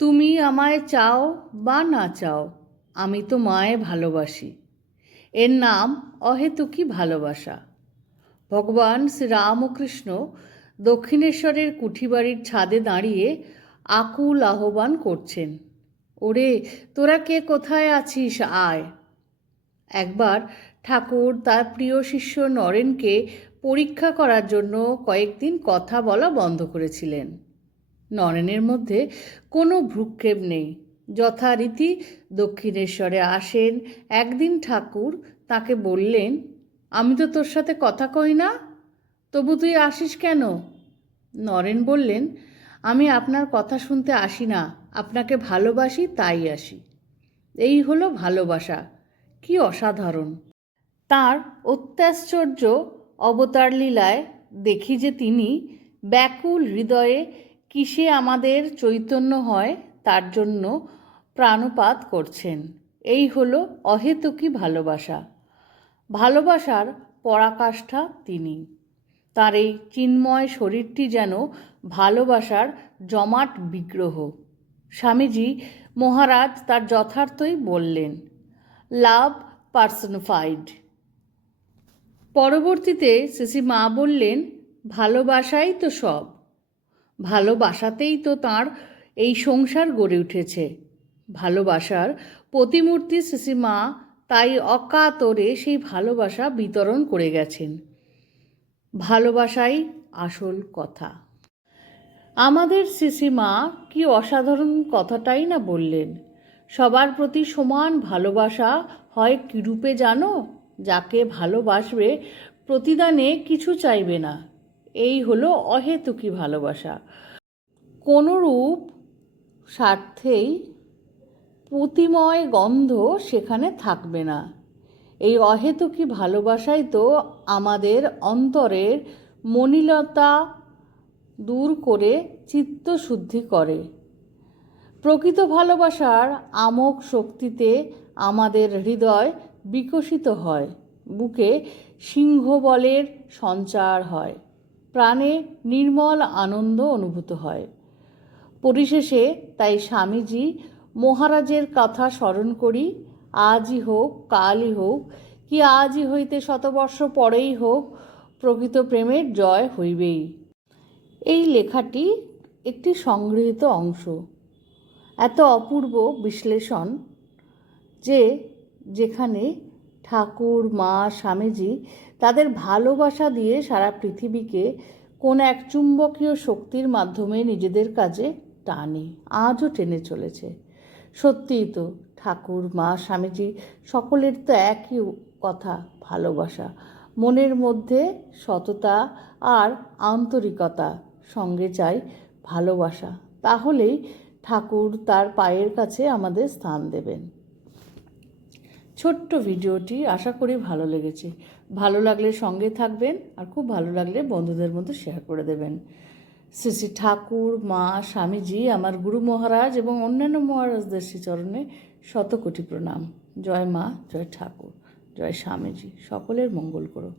তুমি আমায় চাও বা না চাও, আমি তো মায়ে ভালোবাসি। এর নাম অহেতুকী ভালোবাসা। ভগবান শ্রীরামকৃষ্ণ দক্ষিণেশ্বরের কুঠিবাড়ির ছাদে দাঁড়িয়ে আকুল আহ্বান করছেন, ওরে তোরা কে কোথায় আছিস, আয়। একবার ঠাকুর তার প্রিয় শিষ্য নরেনকে পরীক্ষা করার জন্য কয়েকদিন কথা বলা বন্ধ করেছিলেন। নরেনের মধ্যে কোনো ভ্রুক্ষেপ নেই। যথারীতি দক্ষিণেশ্বরে আসেন। একদিন ঠাকুর তাকে বললেন, আমি তো তোর সাথে কথা কই না, তবু তুই আসিস কেন? নরেন বললেন, আমি আপনার কথা শুনতে আসি না, আপনাকে ভালোবাসি তাই আসি। এই হলো ভালোবাসা। কি অসাধারণ! তাঁর অত্যাশ্চর্য অবতার লীলায় দেখি যে তিনি ব্যাকুল হৃদয়ে কিসে আমাদের চৈতন্য হয় তার জন্য প্রাণপাত করছেন। এই হলো অহেতুকী ভালোবাসা। ভালোবাসার পরাকাষ্ঠা তিনি। তার এই চিন্ময় শরীরটি যেন ভালোবাসার জমাট বিগ্রহ। স্বামীজি মহারাজ তার যথার্থই বললেন, লাভ পার্সনিফাইড। পরবর্তীতে শ্রী মা বললেন, ভালোবাসাই তো সব। ভালোবাসাতেই তো তাঁর এই সংসার গড়ে উঠেছে। ভালোবাসার প্রতিমূর্তি শ্রী মা তাই অকাতরে সেই ভালোবাসা বিতরণ করে গেছেন। ভালোবাসাই আসল কথা। আমাদের শ্রী মা কি অসাধারণ কথাটাই না বললেন, সবার প্রতি সমান ভালোবাসা হয় কিরূপে জানো? যাকে ভালোবাসবে প্রতিদানে কিছু চাইবে না। এই হলো অহেতুকী ভালোবাসা। কোনরূপ স্বার্থেই পুতিময় গন্ধ সেখানে থাকবে না। এই অহেতুকী ভালোবাসাই তো আমাদের অন্তরের মলিনতা দূর করে চিত্তশুদ্ধি করে। প্রকৃত ভালোবাসার আমোঘ শক্তিতে আমাদের হৃদয় বিকশিত হয়, বুকে সিংহবলের সঞ্চার হয়, প্রাণে নির্মল আনন্দ অনুভূত হয়। পরিশেষে তাই স্বামীজি মহারাজের কথা স্মরণ করি, আজই হোক কালই হোক কি আজই হইতে শতবর্ষ পরেই হোক, প্রকৃত প্রেমের জয় হইবেই। এই লেখাটি একটি সংগৃহীত অংশ। এত অপূর্ব বিশ্লেষণ যে যেখানে ঠাকুর মা স্বামীজি তাদের ভালোবাসা দিয়ে সারা পৃথিবীকে কোন এক চুম্বকীয় শক্তির মাধ্যমে নিজেদের কাছে টানে, আজও টেনে চলেছে। সত্যিই তো ঠাকুর মা স্বামীজি সকলের তো একই কথা, ভালোবাসা। মনের মধ্যে সততা আর আন্তরিকতা, সঙ্গে চাই ভালোবাসা। তাহলেই ঠাকুর তার পায়ের কাছে আমাদের স্থান দেবেন। ছোট্ট ভিডিওটি আশা করি ভালো লেগেছে। ভালো লাগলে সঙ্গে থাকবেন, আর খুব ভালো লাগলে বন্ধুদের মধ্যে শেয়ার করে দেবেন। শ্রী শ্রী ঠাকুর মা স্বামীজি, আমার গুরু মহারাজ এবং অন্যান্য মহারাজদের শ্রীচরণে শতকোটি প্রণাম। জয় মা, জয় ঠাকুর, জয় স্বামীজি। সকলের মঙ্গল করো।